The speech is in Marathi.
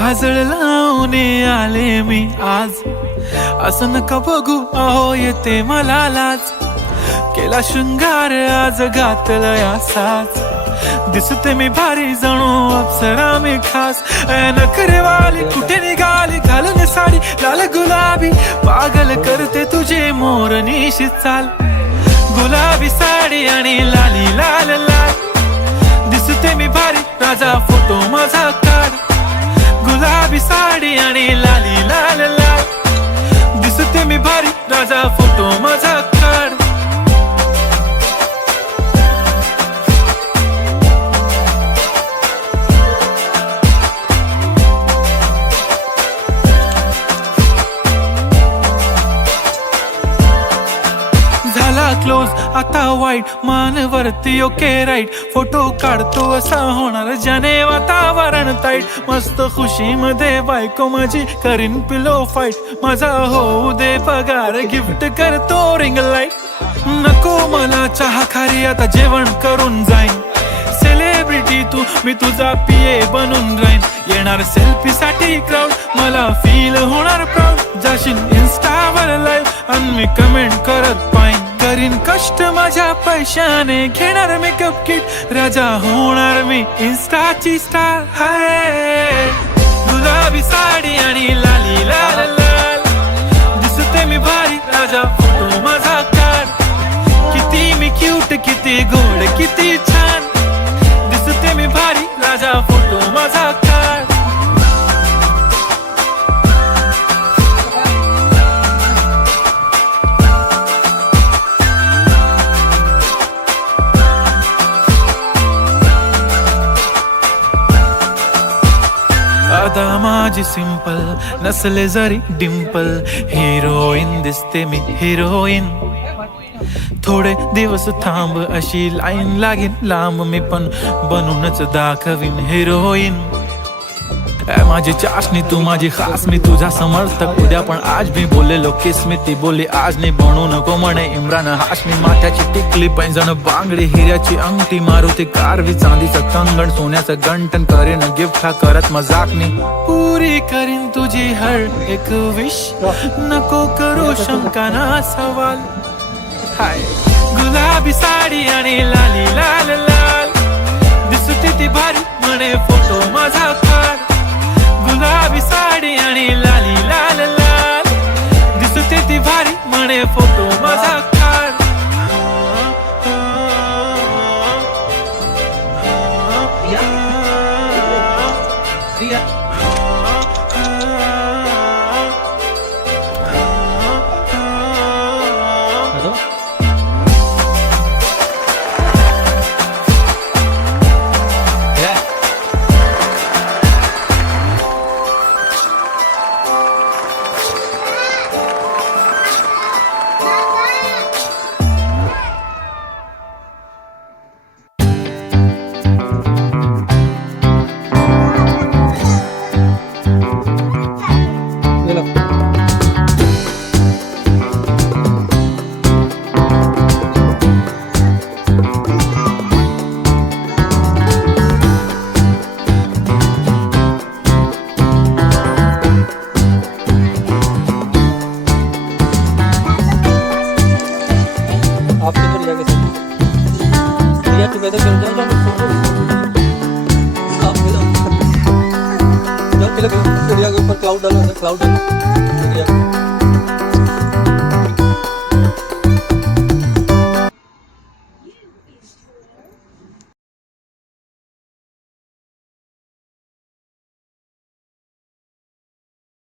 काजळ लावून आले मी आज, असं नका बघू अहो येते मला लाज. केला शृंगार आज घातलंय असाच, दिसते मी भारी जणू अप्सरा मी खास. नखरेवाली कुठे निघाली घालून साडी लाल गुलाबी, पागल करते तुझे मोरनीशी चाल. गुलाबी साडी आणि लाली लाल लाल, दिसते मी भारी राजा फोटो माझा काढ. गुलाबी साडी आणि लाली लाल लाल, दिसते मी भारी राजा फोटो माझा काढ. झाला क्लोज आता वाईट, मानवरती ओके राईट. फोटो काढतो असा होणार ज्याने वातावरण ताईट. मस्त खुशी मध्ये बायको माझी करीन पिलो फाईट. माझा होऊ दे पगार गिफ्ट करतो रिंग लाईट. नको मला चहा खारी आता जेवण करून जाईन. सेलिब्रिटी तू मी तुझा पिये बनून राहीन. येणार सेल्फी साठी क्राऊड मला फील होणार प्राऊड. जाशील इन्स्टावर लाईव्ह आणि मी कमेंट करत पाईन. करीन कष्ट माझ्या पैशाने घेणार मेकअप किट. राजा होणार मी इन्स्टाची स्टार. हाय गुलाबी साडी आणि लाली लाल लाल, दिसते मी भारी राजा फोटो माझा काढ. किती मी क्यूट किती गोड किती छान, दिसते मी भारी राजा फोटो माझा काढ. आता माझी सिंपल नसले जरी डिंपल, हिरोईन दिसते मी हिरोईन. थोडे दिवस थांब अशी लाईन लागेल लांब, मी पण बनूनच दाखवीन हिरोईन. माझी चाशनी तू माझी खास, मी तुझा समर्थक उद्या पण आज मी बोललेलो किस मी. ती बोली आज नाही बनू नको म्हणे इम्रान हाशमी. माथ्याची टिकली पैंजण बांगडी हिऱ्याची अंगठी, मारुती कारवी चांदीचं कंगण सोन्याचं गंटन. करीन गिफ्ट हा करत मजाकनी, पुरी करीन तुझी हर एक विश. नको करू शंका ना सवाल. हाय गुलाबी साडी आणि लाली लाल लाल, दिसते ती भारी म्हणे फोटो माझा काढ. गुलाबी साडी आणि लाली लाल लाल, दिसते ती भारी म्हणे फोटो माझा काढ. क्लाउड डाला, क्लाउड डाला।